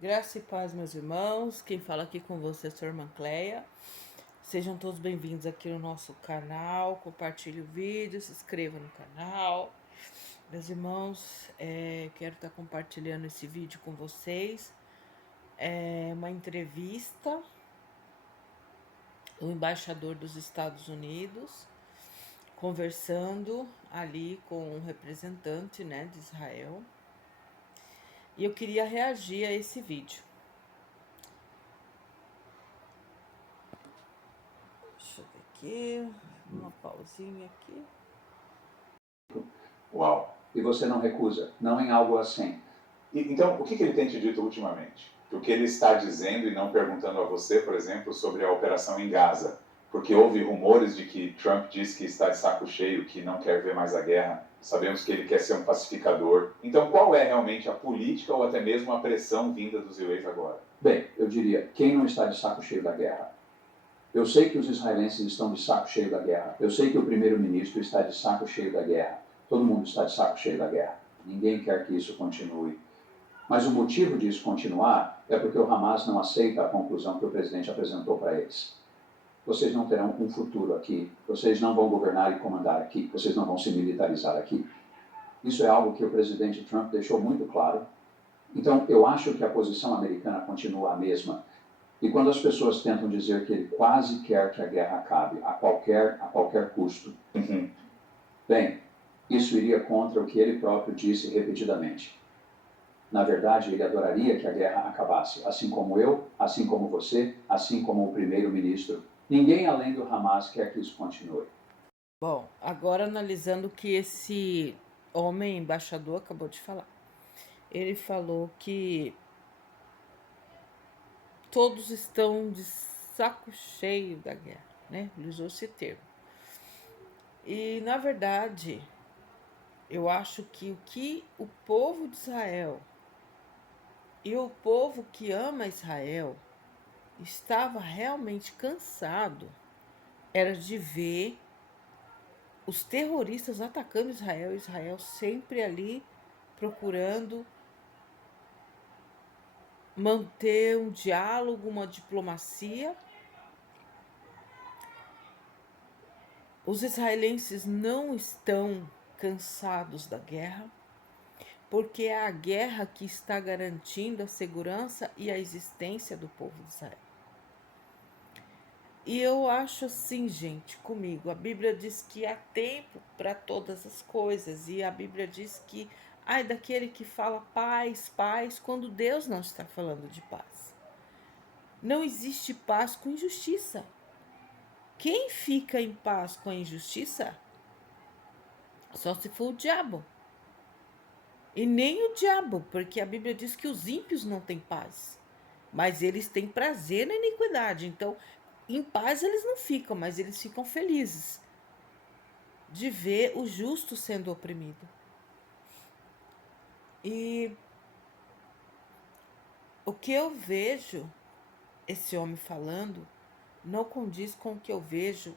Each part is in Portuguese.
Graça e paz, meus irmãos. Quem fala aqui com você é a sua irmã Cleia. Sejam todos bem-vindos aqui no nosso canal. Compartilhe o vídeo, se inscreva no canal. Meus irmãos, quero estar compartilhando esse vídeo com vocês. É uma entrevista do embaixador dos Estados Unidos, conversando ali com um representante, de Israel. E eu queria reagir a esse vídeo. Deixa eu ver aqui, uma pausinha aqui. Uau! E você não recusa, não em algo assim. Então, o que ele tem te dito ultimamente? O que ele está dizendo e não perguntando a você, por exemplo, sobre a operação em Gaza? Porque houve rumores de que Trump disse que está de saco cheio, que não quer ver mais a guerra. Sabemos que ele quer ser um pacificador. Então, qual é realmente a política ou até mesmo a pressão vinda dos UAs agora? Bem, eu diria, quem não está de saco cheio da guerra? Eu sei que os israelenses estão de saco cheio da guerra. Eu sei que o primeiro-ministro está de saco cheio da guerra. Todo mundo está de saco cheio da guerra. Ninguém quer que isso continue. Mas o motivo disso continuar é porque o Hamas não aceita a conclusão que o presidente apresentou para eles. Vocês não terão um futuro aqui. Vocês não vão governar e comandar aqui. Vocês não vão se militarizar aqui. Isso é algo que o presidente Trump deixou muito claro. Então, eu acho que a posição americana continua a mesma. E quando as pessoas tentam dizer que ele quase quer que a guerra acabe a qualquer custo, bem, isso iria contra o que ele próprio disse repetidamente. Na verdade, ele adoraria que a guerra acabasse, assim como eu, assim como você, assim como o primeiro-ministro. Ninguém além do Hamas quer que isso continue. Bom, agora analisando o que esse homem embaixador acabou de falar. Ele falou que todos estão de saco cheio da guerra, né? Ele usou esse termo. E, na verdade, eu acho que o que o povo de Israel e o povo que ama Israel estava realmente cansado era de ver os terroristas atacando Israel, Israel sempre ali procurando manter um diálogo, uma diplomacia. Os israelenses não estão cansados da guerra, porque é a guerra que está garantindo a segurança e a existência do povo de Israel. E eu acho assim, gente, comigo, a Bíblia diz que há tempo para todas as coisas, e a Bíblia diz que ai daquele que fala paz, paz, quando Deus não está falando de paz. Não existe paz com injustiça. Quem fica em paz com a injustiça só se for o diabo. E nem o diabo, porque a Bíblia diz que os ímpios não têm paz, mas eles têm prazer na iniquidade. Então, em paz eles não ficam, mas eles ficam felizes de ver o justo sendo oprimido. E o que eu vejo esse homem falando não condiz com o que eu vejo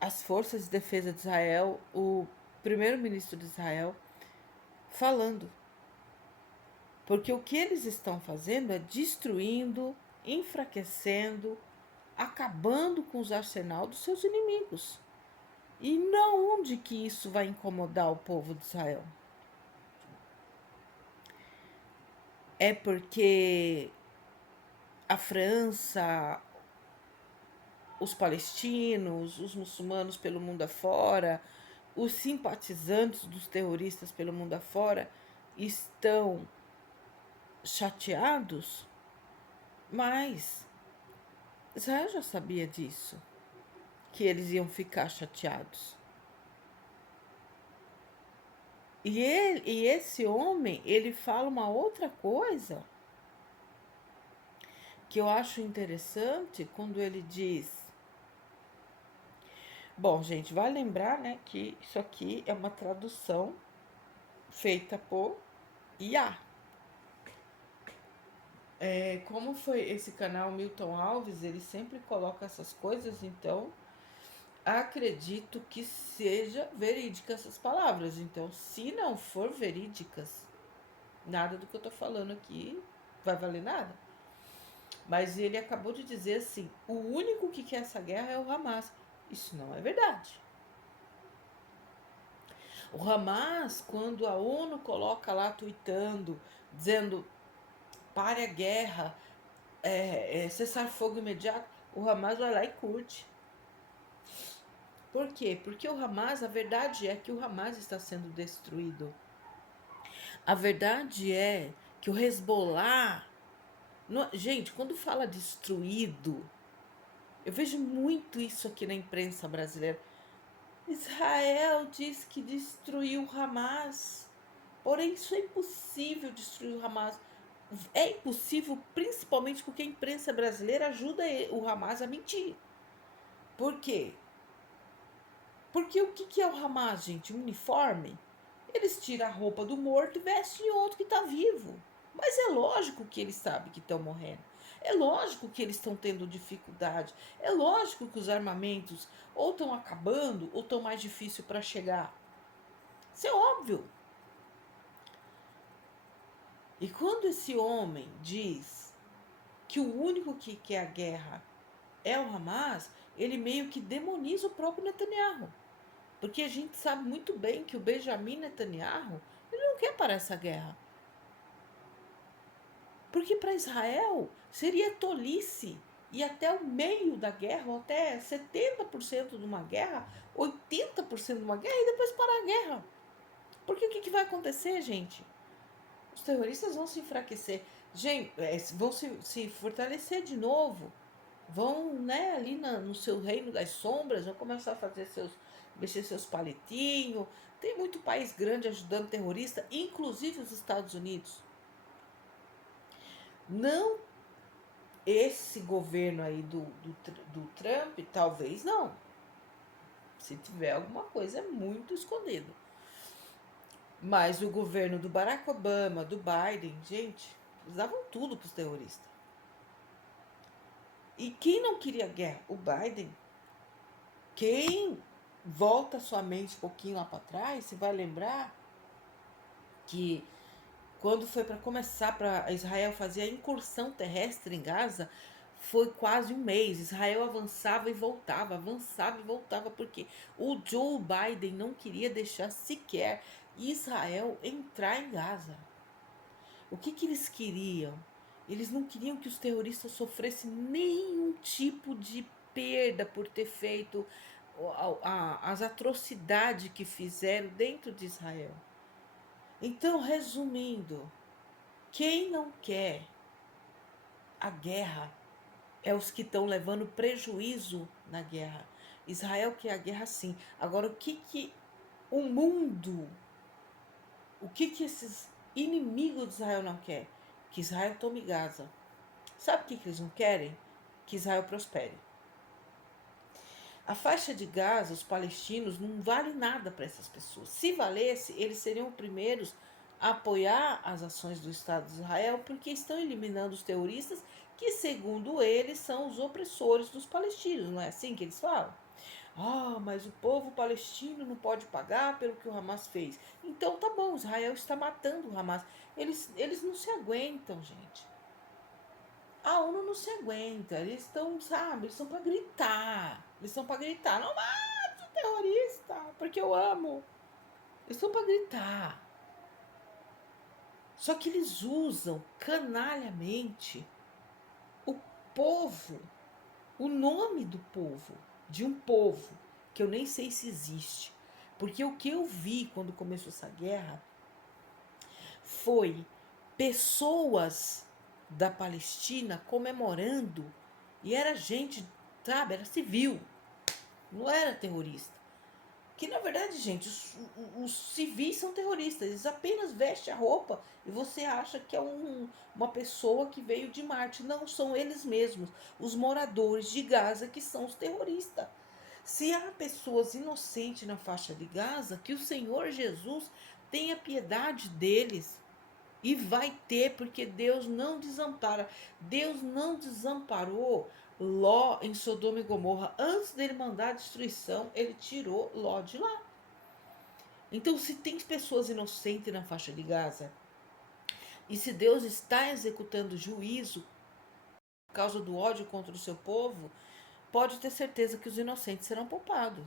as forças de defesa de Israel, o primeiro-ministro de Israel, falando. Porque o que eles estão fazendo é destruindo, enfraquecendo, acabando com os arsenal dos seus inimigos. E não onde que isso vai incomodar o povo de Israel. É porque a França, os palestinos, os muçulmanos pelo mundo afora, os simpatizantes dos terroristas pelo mundo afora estão chateados, mas Israel já sabia disso, que eles iam ficar chateados. E esse homem, ele fala uma outra coisa que eu acho interessante quando ele diz... Bom, gente, vai lembrar, que isso aqui é uma tradução feita por IA. Como foi esse canal Milton Alves, ele sempre coloca essas coisas, então acredito que seja verídica essas palavras. Então, se não for verídicas, Nada do que eu tô falando aqui vai valer nada. Mas ele acabou de dizer assim: o único que quer essa guerra é o Hamas. Isso não é verdade. O Hamas, quando a ONU coloca lá tweetando, dizendo pare a guerra, cessar fogo imediato, o Hamas vai lá e curte. Por quê? Porque o Hamas, a verdade é que o Hamas está sendo destruído. A verdade é que o Hezbollah. Gente, quando fala destruído, eu vejo muito isso aqui na imprensa brasileira. Israel diz que destruiu o Hamas. Porém, isso é impossível destruir o Hamas. É impossível, principalmente porque a imprensa brasileira ajuda o Hamas a mentir. Por quê? Porque o que é o Hamas, gente? Um uniforme? Eles tiram a roupa do morto e vestem outro que está vivo. Mas é lógico que eles sabem que estão morrendo. É lógico que eles estão tendo dificuldade. É lógico que os armamentos ou estão acabando ou estão mais difíceis para chegar. Isso é óbvio. E quando esse homem diz que o único que quer a guerra é o Hamas, ele meio que demoniza o próprio Netanyahu. Porque a gente sabe muito bem que o Benjamin Netanyahu, ele não quer parar essa guerra. Porque para Israel seria tolice ir até o meio da guerra, ou até 70% de uma guerra, 80% de uma guerra e depois parar a guerra. Porque o que vai acontecer, gente? Os terroristas vão se enfraquecer, gente, vão se fortalecer de novo, vão, né, ali no seu reino das sombras, vão começar a mexer seus palitinhos. Tem muito país grande ajudando terrorista, inclusive os Estados Unidos. Não esse governo aí do Trump, talvez não. Se tiver alguma coisa muito escondido. Mas o governo do Barack Obama, do Biden, gente, eles davam tudo para os terroristas. E quem não queria guerra? O Biden. Quem volta sua mente um pouquinho lá para trás, se vai lembrar que quando foi para começar para Israel fazer a incursão terrestre em Gaza, foi quase um mês. Israel avançava e voltava, porque o Joe Biden não queria deixar sequer Israel entrar em Gaza. O que eles queriam? Eles não queriam que os terroristas sofressem nenhum tipo de perda por ter feito as atrocidades que fizeram dentro de Israel. Então, resumindo, quem não quer a guerra é os que estão levando prejuízo na guerra. Israel quer a guerra sim. Agora, o que o mundo, o que esses inimigos de Israel não quer? Que Israel tome Gaza. Sabe o que eles não querem? Que Israel prospere. A faixa de Gaza, os palestinos, não vale nada para essas pessoas. Se valesse, eles seriam os primeiros a apoiar as ações do Estado de Israel, porque estão eliminando os terroristas que, segundo eles, são os opressores dos palestinos. Não é assim que eles falam? Ah, mas o povo palestino não pode pagar pelo que o Hamas fez. Então tá bom, Israel está matando o Hamas. Eles não se aguentam, gente. A ONU não se aguenta, eles estão, sabe, eles estão para gritar. Eles estão para gritar, não mate o terrorista, porque eu amo. Eles estão para gritar. Só que eles usam canalhamente o povo, o nome do povo, de um povo que eu nem sei se existe. Porque o que eu vi quando começou essa guerra foi pessoas da Palestina comemorando, e era gente, sabe, era civil, não era terrorista. Que na verdade, gente, os civis são terroristas, eles apenas vestem a roupa e você acha que é uma pessoa que veio de Marte. Não, são eles mesmos, os moradores de Gaza, que são os terroristas. Se há pessoas inocentes na faixa de Gaza, que o Senhor Jesus tenha piedade deles. E vai ter, porque Deus não desampara. Deus não desamparou Ló em Sodoma e Gomorra. Antes dele mandar a destruição, ele tirou Ló de lá. Então, se tem pessoas inocentes na faixa de Gaza, E se Deus está executando juízo por causa do ódio contra o seu povo, pode ter certeza que os inocentes serão poupados.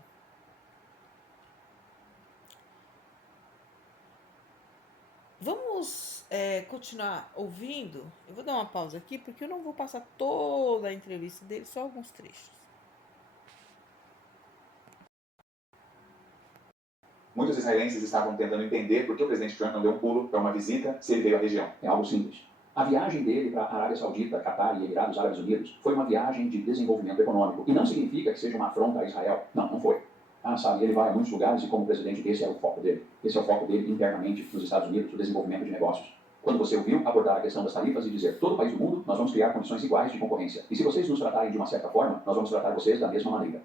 Vamos continuar ouvindo? Eu vou dar uma pausa aqui, porque eu não vou passar toda a entrevista dele, só alguns trechos. Muitos israelenses estavam tentando entender por que o presidente Trump não deu um pulo para uma visita se ele veio à região. É algo simples. A viagem dele para a Arábia Saudita, Catar e Emirados Árabes Unidos foi uma viagem de desenvolvimento econômico. E não significa que seja uma afronta a Israel. Não, não foi. Sabe, ele vai a muitos lugares e como presidente esse é o foco dele. Esse é o foco dele internamente nos Estados Unidos, o desenvolvimento de negócios. Quando você ouviu abordar a questão das tarifas e dizer, todo país do mundo, nós vamos criar condições iguais de concorrência. E se vocês nos tratarem de uma certa forma, nós vamos tratar vocês da mesma maneira.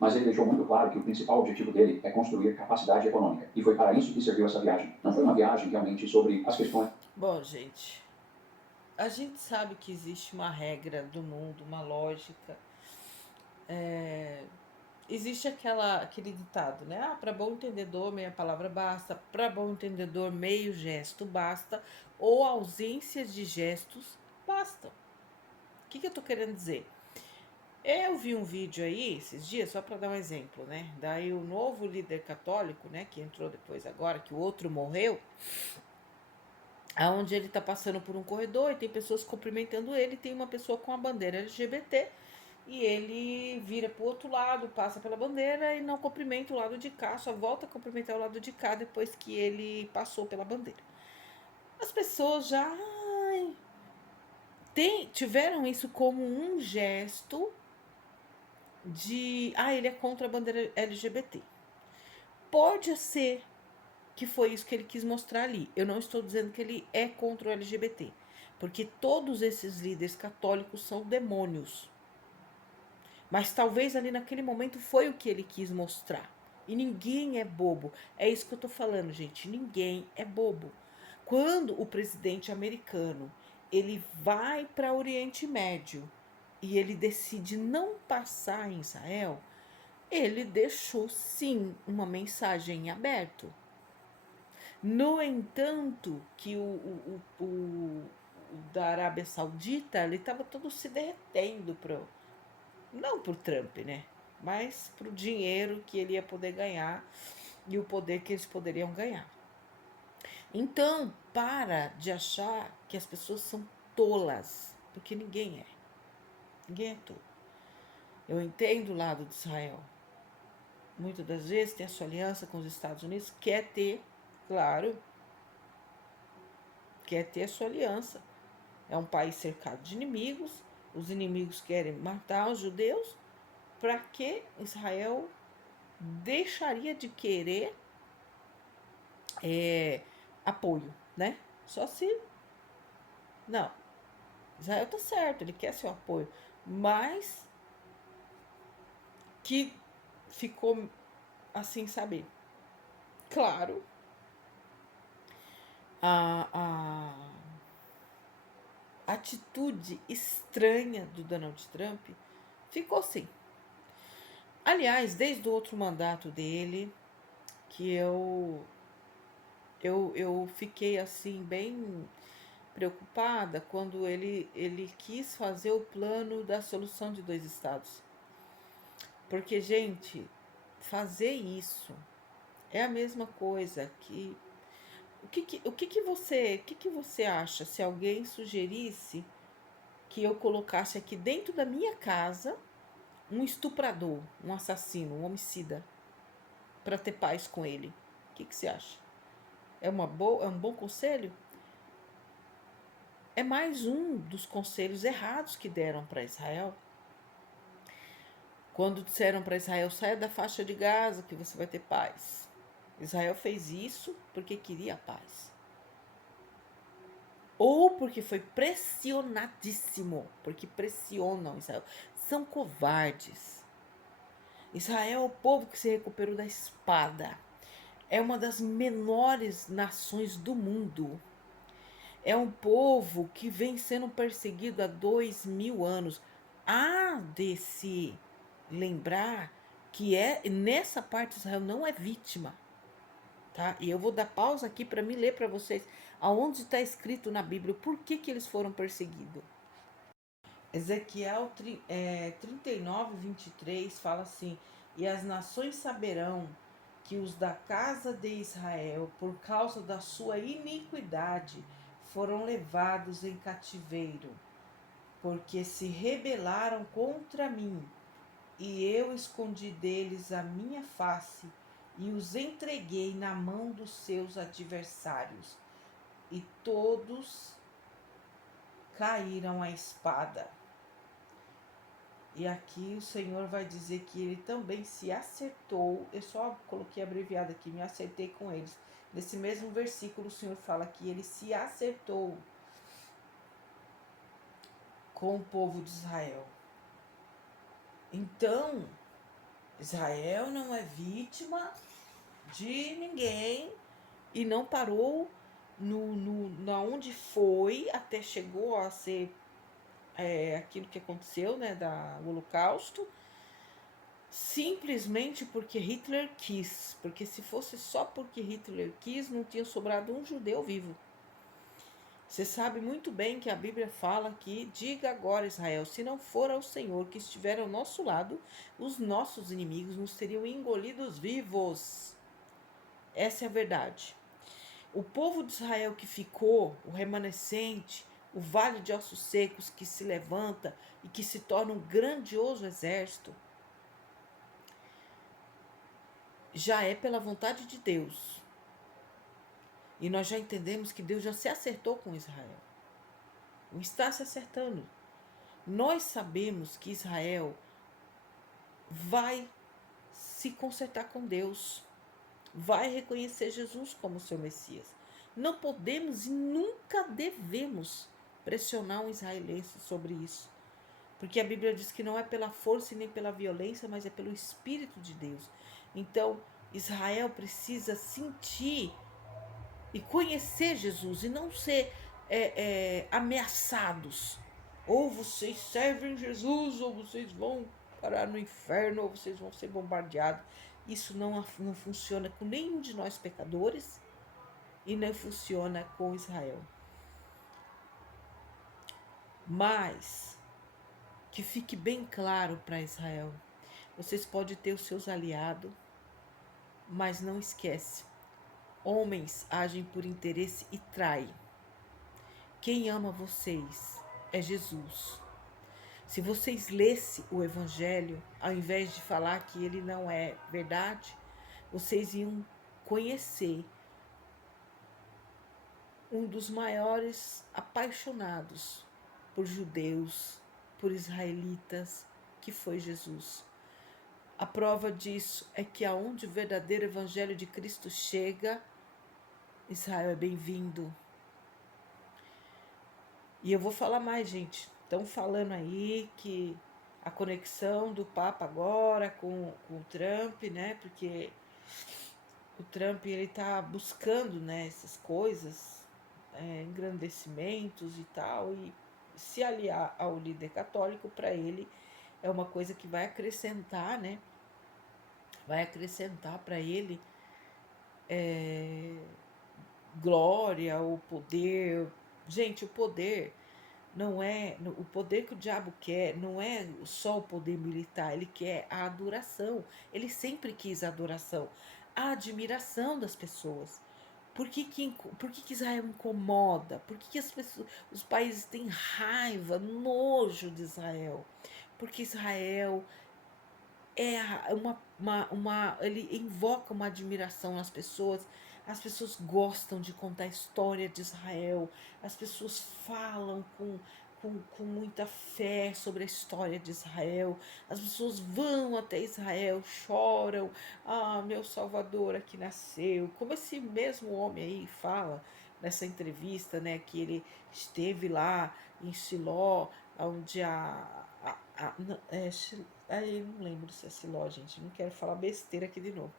Mas ele deixou muito claro que o principal objetivo dele é construir capacidade econômica. E foi para isso que serviu essa viagem. Não foi uma viagem realmente sobre as questões... Bom, gente, a gente sabe que existe uma regra do mundo, uma lógica. Existe aquele ditado, né? Para bom entendedor, meia palavra basta. Para bom entendedor, meio gesto basta. Ou ausência de gestos basta. O que eu tô querendo dizer? Eu vi um vídeo aí esses dias, só para dar um exemplo, né? Daí o novo líder católico, né? Que entrou depois agora, que o outro morreu, aonde ele tá passando por um corredor e tem pessoas cumprimentando ele, tem uma pessoa com a bandeira LGBT e ele vira pro outro lado, passa pela bandeira e não cumprimenta o lado de cá, só volta a cumprimentar o lado de cá depois que ele passou pela bandeira. As pessoas já tiveram isso como um gesto de ele é contra a bandeira LGBT. Pode ser que foi isso que ele quis mostrar ali. Eu não estou dizendo que ele é contra o LGBT, porque todos esses líderes católicos são demônios. Mas talvez ali naquele momento foi o que ele quis mostrar. E ninguém é bobo. É isso que eu tô falando, gente. Ninguém é bobo. Quando o presidente americano ele vai para o Oriente Médio e ele decide não passar em Israel, ele deixou sim uma mensagem em aberto. No entanto, que o da Arábia Saudita, ele estava todo se derretendo não por Trump, né? Mas pro dinheiro que ele ia poder ganhar e o poder que eles poderiam ganhar. Então, para de achar que as pessoas são tolas, porque ninguém é. Ninguém é tolo. Eu entendo o lado de Israel. Muitas das vezes tem a sua aliança com os Estados Unidos, quer ter, claro, quer ter a sua aliança. É um país cercado de inimigos, os inimigos querem matar os judeus, para que Israel deixaria de querer apoio, né? Só se... Não, Israel tá certo, ele quer seu apoio, mas que ficou assim, sabe? Claro, a atitude estranha do Donald Trump ficou assim. Aliás, desde o outro mandato dele, que eu fiquei assim bem preocupada quando ele quis fazer o plano da solução de 2 estados. Porque, gente, fazer isso é a mesma coisa que... O que você acha se alguém sugerisse que eu colocasse aqui dentro da minha casa um estuprador, um assassino, um homicida, para ter paz com ele? O que você acha? É um bom conselho? É mais um dos conselhos errados que deram para Israel. Quando disseram para Israel, saia da faixa de Gaza que você vai ter paz. Israel fez isso porque queria paz. Ou porque foi pressionadíssimo, porque pressionam Israel. São covardes. Israel é o povo que se recuperou da espada. É uma das menores nações do mundo. É um povo que vem sendo perseguido há 2000 anos. Há de se lembrar que nessa parte Israel não é vítima, tá? E eu vou dar pausa aqui para me ler para vocês aonde está escrito na Bíblia por que eles foram perseguidos. Ezequiel 39, 23 fala assim: e as nações saberão que os da casa de Israel, por causa da sua iniquidade, foram levados em cativeiro, porque se rebelaram contra mim, e eu escondi deles a minha face, e os entreguei na mão dos seus adversários, e todos caíram à espada. E aqui o Senhor vai dizer que ele também se acertou. Eu só coloquei abreviado aqui, me acertei com eles. Nesse mesmo versículo o Senhor fala que ele se acertou com o povo de Israel. Então, Israel não é vítima de ninguém e não parou na onde foi, até chegou a ser aquilo que aconteceu, né, do Holocausto, simplesmente porque Hitler quis. Porque se fosse só porque Hitler quis, não tinha sobrado um judeu vivo. Você sabe muito bem que a Bíblia fala que: diga agora, Israel, se não for ao Senhor que estiver ao nosso lado, os nossos inimigos nos teriam engolidos vivos. Essa é a verdade. O povo de Israel que ficou, o remanescente, o vale de ossos secos que se levanta e que se torna um grandioso exército, já é pela vontade de Deus. E nós já entendemos que Deus já se acertou com Israel. Não está se acertando. Nós sabemos que Israel vai se consertar com Deus, vai reconhecer Jesus como seu Messias. Não podemos e nunca devemos pressionar um israelense sobre isso, porque a Bíblia diz que não é pela força e nem pela violência, mas é pelo Espírito de Deus. Então, Israel precisa sentir e conhecer Jesus e não ser ameaçados. Ou vocês servem Jesus, ou vocês vão parar no inferno, ou vocês vão ser bombardeados. Isso não funciona com nenhum de nós pecadores e não funciona com Israel. Mas que fique bem claro para Israel: vocês podem ter os seus aliados, mas não esquece, homens agem por interesse e traem. Quem ama vocês é Jesus. Se vocês lessem o Evangelho, ao invés de falar que ele não é verdade, vocês iam conhecer um dos maiores apaixonados por judeus, por israelitas, que foi Jesus. A prova disso é que aonde o verdadeiro Evangelho de Cristo chega, Israel é bem-vindo. E eu vou falar mais, gente. Estão falando aí que a conexão do Papa agora com o Trump, né? Porque o Trump, ele tá buscando, né, essas coisas, engrandecimentos e tal, e se aliar ao líder católico, para ele é uma coisa que vai acrescentar, né? Vai acrescentar para ele glória, o poder. Gente, o poder não é. O poder que o diabo quer não é só o poder militar, ele quer a adoração. Ele sempre quis a adoração, a admiração das pessoas. Por que Israel incomoda? Por que as pessoas, os países têm raiva, nojo de Israel? Porque Israel é ele invoca uma admiração nas pessoas. As pessoas gostam de contar a história de Israel. As pessoas falam com muita fé sobre a história de Israel. As pessoas vão até Israel, choram. Ah, meu Salvador aqui nasceu. Como esse mesmo homem aí fala nessa entrevista, né, que ele esteve lá em Siló, onde aí não lembro se é Siló, gente. Não quero falar besteira aqui de novo.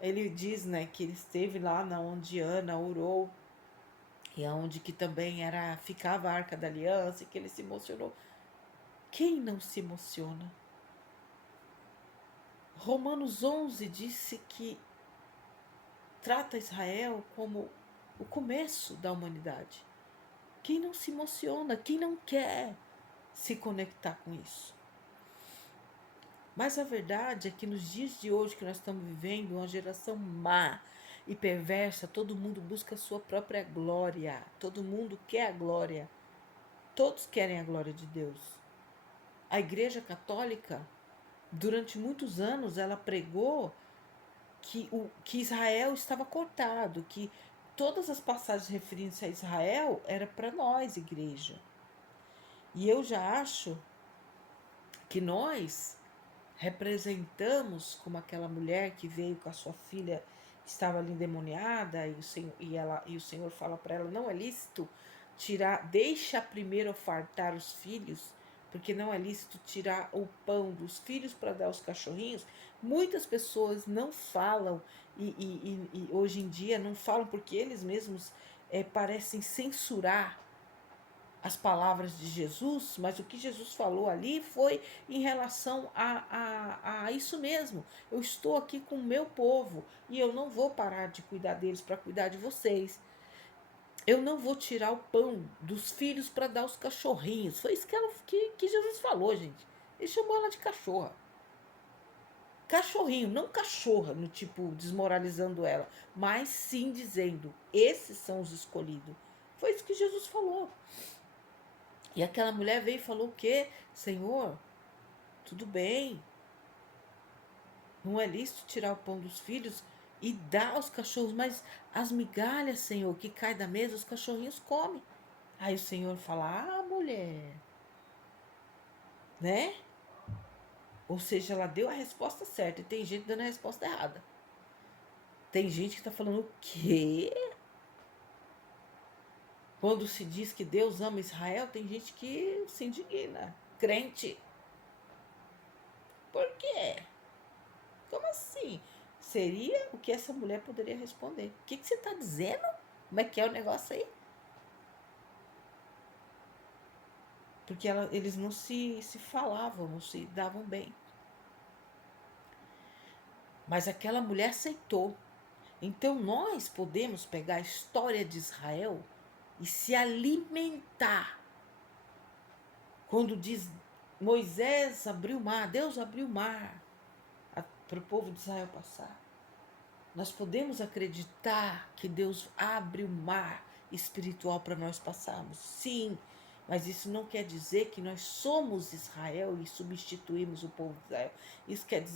Ele diz, né, que ele esteve lá na onde Ana orou e aonde que também ficava a Arca da Aliança, e que ele se emocionou. Quem não se emociona? Romanos 11 disse que trata Israel como o começo da humanidade. Quem não se emociona, quem não quer se conectar com isso? Mas a verdade é que nos dias de hoje que nós estamos vivendo, uma geração má e perversa, todo mundo busca a sua própria glória, todo mundo quer a glória, todos querem a glória de Deus. A Igreja Católica, durante muitos anos, ela pregou que Israel estava cortado, que todas as passagens referentes a Israel era para nós, igreja. E eu já acho que nós representamos como aquela mulher que veio com a sua filha, estava ali endemoniada, e o Senhor fala para ela, não é lícito tirar, deixa primeiro fartar os filhos, porque não é lícito tirar o pão dos filhos para dar aos cachorrinhos. Muitas pessoas não falam, e hoje em dia não falam porque eles mesmos parecem censurar as palavras de Jesus, mas o que Jesus falou ali foi em relação a isso mesmo. Eu estou aqui com o meu povo e eu não vou parar de cuidar deles para cuidar de vocês. Eu não vou tirar o pão dos filhos para dar aos cachorrinhos. Foi isso que Jesus falou, gente. Ele chamou ela de cachorra. Cachorrinho, não cachorra, no tipo desmoralizando ela, mas sim dizendo: esses são os escolhidos. Foi isso que Jesus falou. E aquela mulher veio e falou o quê? Senhor, tudo bem, não é lícito tirar o pão dos filhos e dar aos cachorros, mas as migalhas, Senhor, que cai da mesa, os cachorrinhos comem. Aí o Senhor fala, mulher, né? Ou seja, ela deu a resposta certa e tem gente dando a resposta errada. Tem gente que está falando o quê? Quando se diz que Deus ama Israel, tem gente que se indigna. Crente. Por quê? Como assim? Seria o que essa mulher poderia responder. O que você está dizendo? Como é que é o negócio aí? Porque eles não se falavam, não se davam bem. Mas aquela mulher aceitou. Então nós podemos pegar a história de Israel e se alimentar. Quando diz Moisés abriu o mar, Deus abriu o mar para o povo de Israel passar. Nós podemos acreditar que Deus abre o mar espiritual para nós passarmos? Sim, mas isso não quer dizer que nós somos Israel e substituímos o povo de Israel. Isso quer dizer